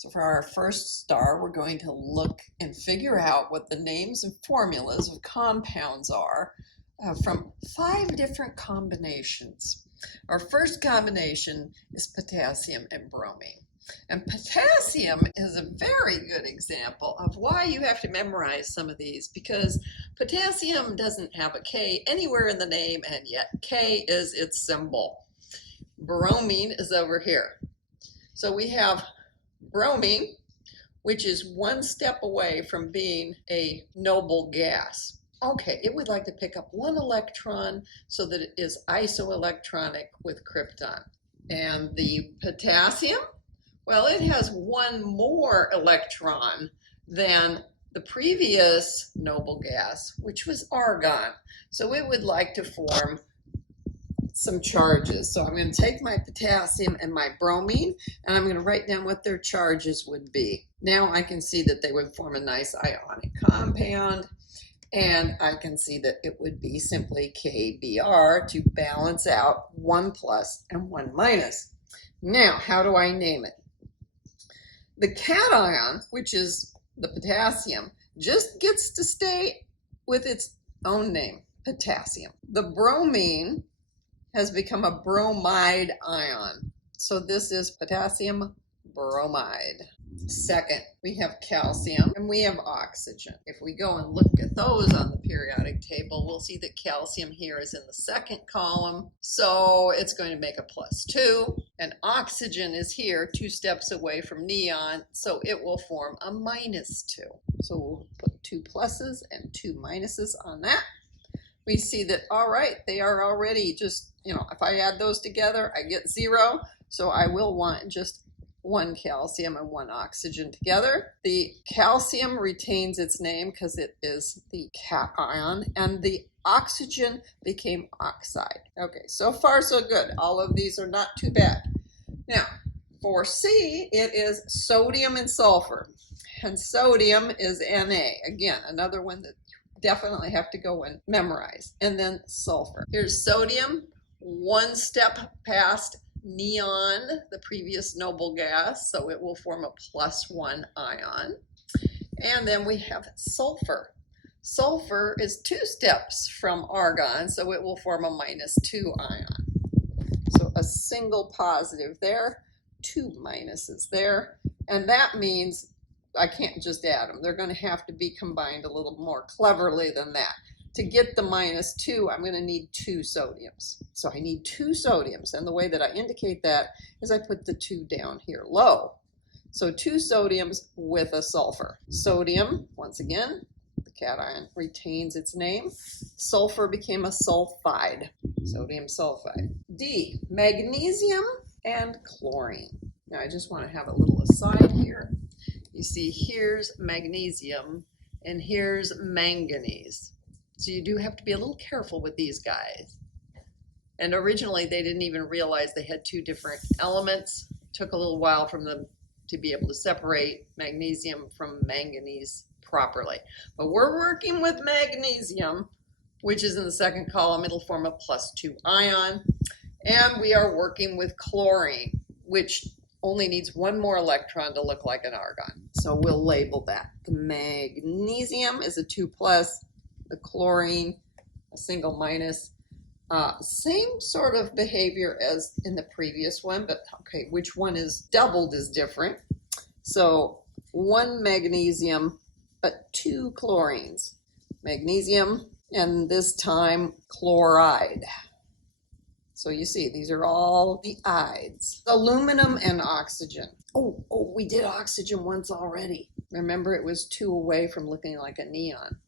So for our first star, we're going to look and figure out what the names and formulas of compounds are from 5 different combinations. Our first combination is potassium and bromine. And potassium is a very good example of why you have to memorize some of these, because potassium doesn't have a K anywhere in the name, and yet K is its symbol. Bromine is over here. So we have bromine, which is one step away from being a noble gas. Okay, it would like to pick up one electron so that it is isoelectronic with krypton. And the potassium, well, it has one more electron than the previous noble gas, which was argon. So it would like to form some charges. So I'm going to take my potassium and my bromine, and I'm going to write down what their charges would be. Now I can see that they would form a nice ionic compound, and I can see that it would be simply KBr to balance out 1 plus and 1 minus. Now, how do I name it? The cation, which is the potassium, just gets to stay with its own name, potassium. The bromine has become a bromide ion. So this is potassium bromide. Second, we have calcium and we have oxygen. If we go and look at those on the periodic table, we'll see that calcium here is in the second column. So it's going to make a +2. And oxygen is here 2 steps away from neon. So it will form a -2. So we'll put 2 pluses and 2 minuses on that. We see that, all right, they are already just, if I add those together, I get 0. So I will want just 1 calcium and 1 oxygen together. The calcium retains its name because it is the cation, and the oxygen became oxide. Okay, so far so good. All of these are not too bad. Now, for C, it is sodium and sulfur. And sodium is Na. Again, another one that definitely have to go and memorize. And then sulfur. Here's sodium, 1 step past neon, the previous noble gas, so it will form a +1 ion. And then we have sulfur. Sulfur is 2 steps from argon, so it will form a -2 ion. So a single positive there, 2 minuses there, and that means I can't just add them. They're going to have to be combined a little more cleverly than that. To get the -2, I'm going to need 2 sodiums. So I need 2 sodiums, and the way that I indicate that is I put the 2 down here low. So 2 sodiums with a sulfur. Sodium, once again, the cation retains its name. Sulfur became a sulfide, sodium sulfide. D, magnesium and chlorine. Now I just want to have a little aside here. You see, here's magnesium and here's manganese. So you do have to be a little careful with these guys. And originally they didn't even realize they had 2 different elements. It took a little while for them to be able to separate magnesium from manganese properly. But we're working with magnesium, which is in the second column. It'll form a +2 ion. And we are working with chlorine, which only needs 1 more electron to look like an argon. So we'll label that. The magnesium is a 2 plus, the chlorine, a single minus. Same sort of behavior as in the previous one, but okay, which one is doubled is different. So 1 magnesium, but 2 chlorines. Magnesium, and this time chloride. So you see, these are all the ides. Aluminum and oxygen. Oh, we did oxygen once already. Remember, it was 2 away from looking like a neon.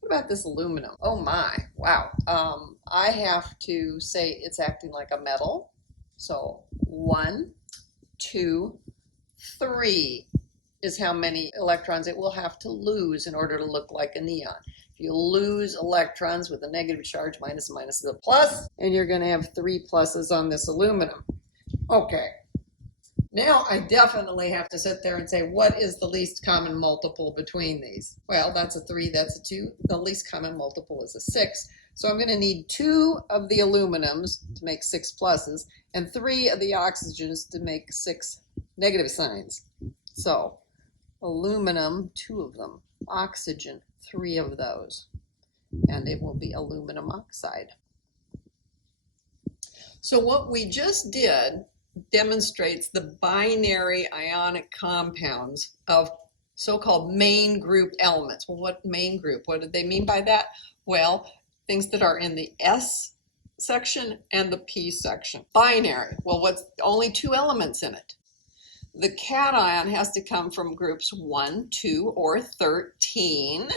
What about this aluminum? Oh my, wow. I have to say it's acting like a metal. So 1, 2, 3 is how many electrons it will have to lose in order to look like a neon. If you lose electrons with a negative charge, minus is a plus, and you're going to have 3 pluses on this aluminum. Okay. Now I definitely have to sit there and say, what is the least common multiple between these? Well, that's a 3, that's a 2. The least common multiple is a 6. So I'm going to need 2 of the aluminums to make 6 pluses and 3 of the oxygens to make 6 negative signs. So aluminum, 2 of them. Oxygen, 3 of those. And it will be aluminum oxide. So what we just did demonstrates the binary ionic compounds of so-called main group elements. Well, what main group? What did they mean by that? Well, things that are in the S section and the P section. Binary. Well, what's only 2 elements in it? The cation has to come from groups 1, 2, or 13.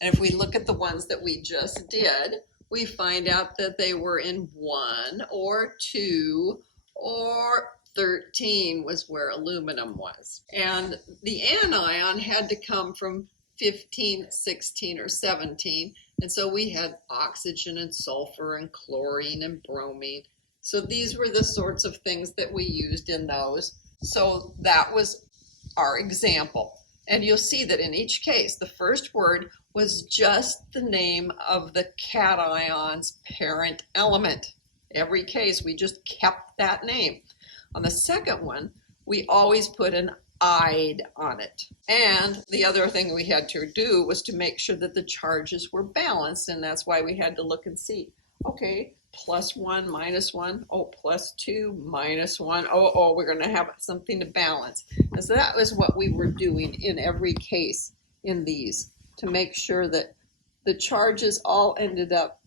And if we look at the ones that we just did, we find out that they were in 1 or 2 or 13 was where aluminum was. And the anion had to come from 15, 16, or 17. And so we had oxygen and sulfur and chlorine and bromine. So these were the sorts of things that we used in those. So that was our example. And you'll see that in each case, the first word was just the name of the cation's parent element. Every case, we just kept that name. On the second one, we always put an "ide" on it. And the other thing we had to do was to make sure that the charges were balanced, and that's why we had to look and see, okay, +1, -1, oh, +2, -1, oh, we're going to have something to balance. And so that was what we were doing in every case in these, to make sure that the charges all ended up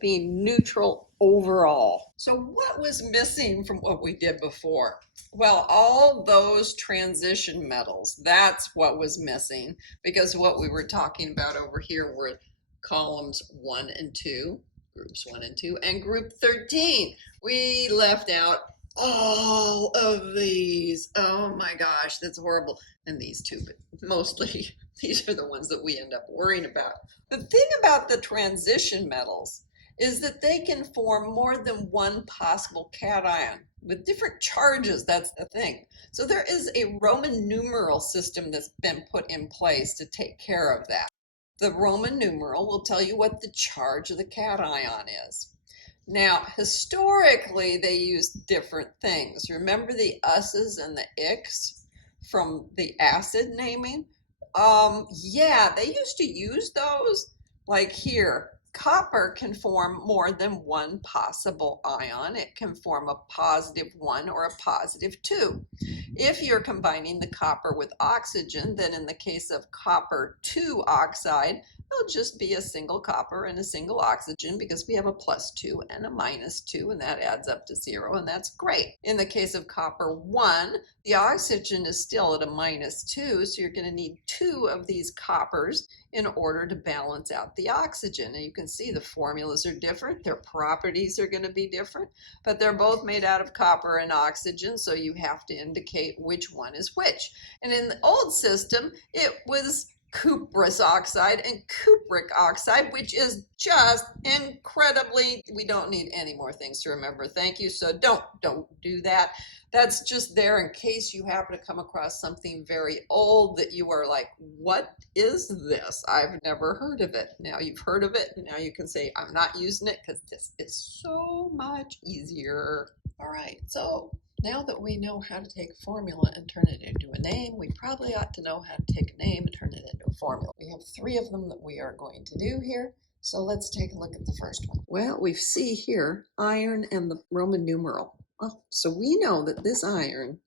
being neutral overall. So what was missing from what we did before? Well, all those transition metals, that's what was missing, because what we were talking about over here were columns 1 and 2, groups 1 and 2, and group 13. We left out all of these. Oh my gosh, that's horrible. And these two, but mostly these are the ones that we end up worrying about. The thing about the transition metals is that they can form more than one possible cation with different charges. That's the thing. So there is a Roman numeral system that's been put in place to take care of that. The Roman numeral will tell you what the charge of the cation is. Now, historically, they used different things. Remember the us's and the ics from the acid naming? Yeah, they used to use those. Like here, copper can form more than one possible ion. It can form a +1 or a +2. If you're combining the copper with oxygen, then in the case of copper 2 oxide, it'll just be a single copper and a single oxygen, because we have a +2 and a -2, and that adds up to 0, and that's great. In the case of copper 1, the oxygen is still at a -2, so you're going to need 2 of these coppers in order to balance out the oxygen. And you can see the formulas are different, their properties are going to be different, but they're both made out of copper and oxygen, so you have to indicate which one is which. And in the old system, it was cuprous oxide and cupric oxide, which is just incredibly, we don't need any more things to remember. Thank you. So don't do that. That's just there in case you happen to come across something very old that you are like, what is this? I've never heard of it. Now you've heard of it. Now you can say, I'm not using it because this is so much easier. All right. So now that we know how to take a formula and turn it into a name, we probably ought to know how to take a name and turn it into a formula. We have 3 of them that we are going to do here. So let's take a look at the first one. Well, we see here iron and the Roman numeral. Oh, so we know that this iron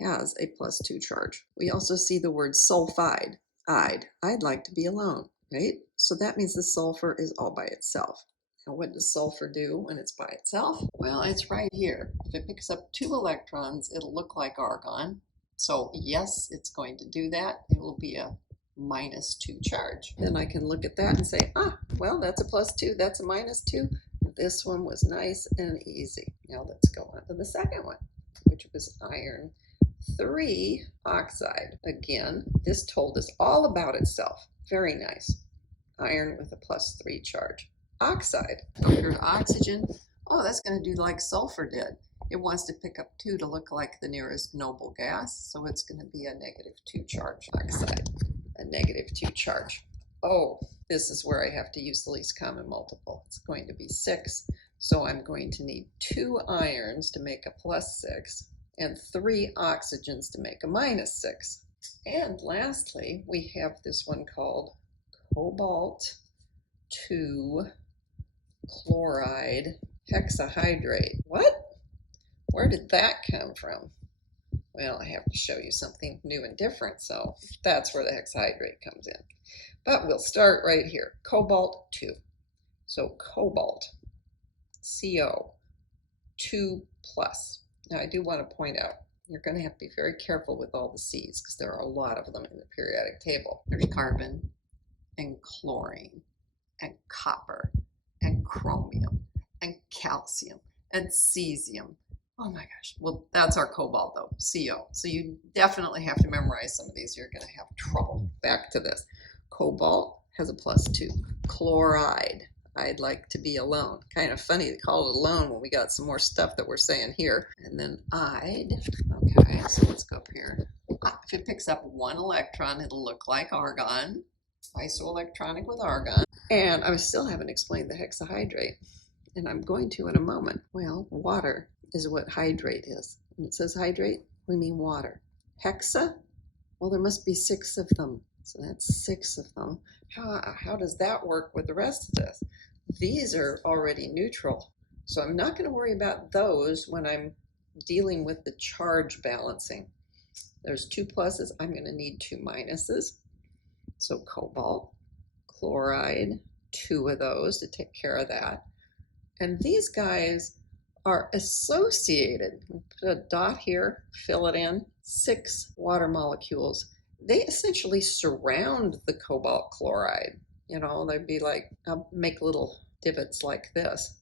has a +2 charge. We also see the word sulfide, I'd like to be alone, right? So that means the sulfur is all by itself. Now, what does sulfur do when it's by itself? Well, it's right here. If it picks up 2 electrons, it'll look like argon. So yes, it's going to do that. It will be a -2 charge. Then I can look at that and say, well, that's a +2, that's a -2. This one was nice and easy. Now let's go on to the second one, which was iron 3 oxide. Again, this told us all about itself. Very nice. Iron with a +3 charge. Oxide. Over to oxygen. Oh, that's going to do like sulfur did. It wants to pick up 2 to look like the nearest noble gas, so it's going to be a -2 charge. Oxide, a -2 charge. Oh, this is where I have to use the least common multiple. It's going to be 6, so I'm going to need 2 irons to make a +6, and 3 oxygens to make a -6. And lastly, we have this one called cobalt 2 chloride hexahydrate. What? Where did that come from? Well, I have to show you something new and different, so that's where the hexahydrate comes in. But we'll start right here, cobalt 2. So cobalt, CO, 2 plus. Now I do want to point out, you're going to have to be very careful with all the C's because there are a lot of them in the periodic table. There's carbon and chlorine and copper and chromium and calcium and cesium. Oh my gosh. Well, that's our cobalt though, CO. So you definitely have to memorize some of these. You're going to have trouble. Back to this. Cobalt has a +2. Chloride. I'd like to be alone. Kind of funny to call it alone when we got some more stuff that we're saying here. And then I'd. Okay, so let's go up here. If it picks up 1 electron, it'll look like argon. Isoelectronic with argon. And I still haven't explained the hexahydrate. And I'm going to in a moment. Well, water is what hydrate is. When it says hydrate, we mean water. Hexa? Well, there must be 6 of them. So that's 6 of them. How does that work with the rest of this? These are already neutral. So I'm not going to worry about those when I'm dealing with the charge balancing. There's 2 pluses. I'm going to need 2 minuses. So cobalt, chloride, 2 of those to take care of that. And these guys are associated. Put a dot here, fill it in, 6 water molecules. They essentially surround the cobalt chloride. You know, they'd be like, I'll make little divots like this.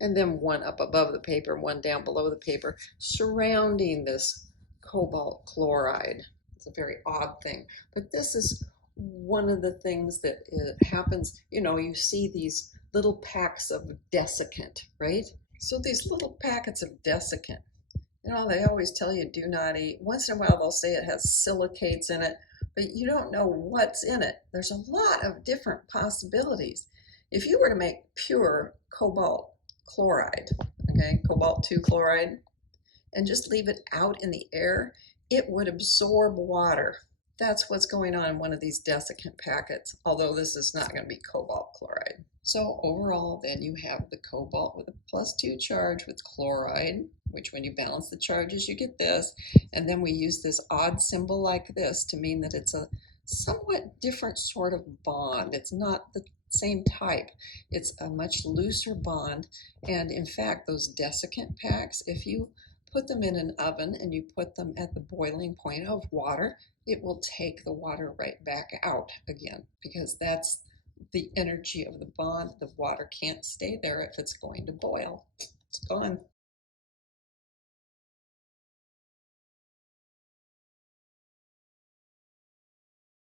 And then 1 up above the paper, 1 down below the paper, surrounding this cobalt chloride. It's a very odd thing. But this is one of the things that happens. You know, you see these little packs of desiccant, right? So these little packets of desiccant, you know, they always tell you do not eat. Once in a while they'll say it has silicates in it, but you don't know what's in it. There's a lot of different possibilities. If you were to make pure cobalt chloride, okay, cobalt 2 chloride, and just leave it out in the air, it would absorb water. That's what's going on in one of these desiccant packets, although this is not going to be cobalt chloride. So overall, then you have the cobalt with a +2 charge with chloride, which when you balance the charges, you get this. And then we use this odd symbol like this to mean that it's a somewhat different sort of bond. It's not the same type. It's a much looser bond. And in fact, those desiccant packs, if you put them in an oven and you put them at the boiling point of water, it will take the water right back out again because that's the energy of the bond. The water can't stay there if it's going to boil. It's gone.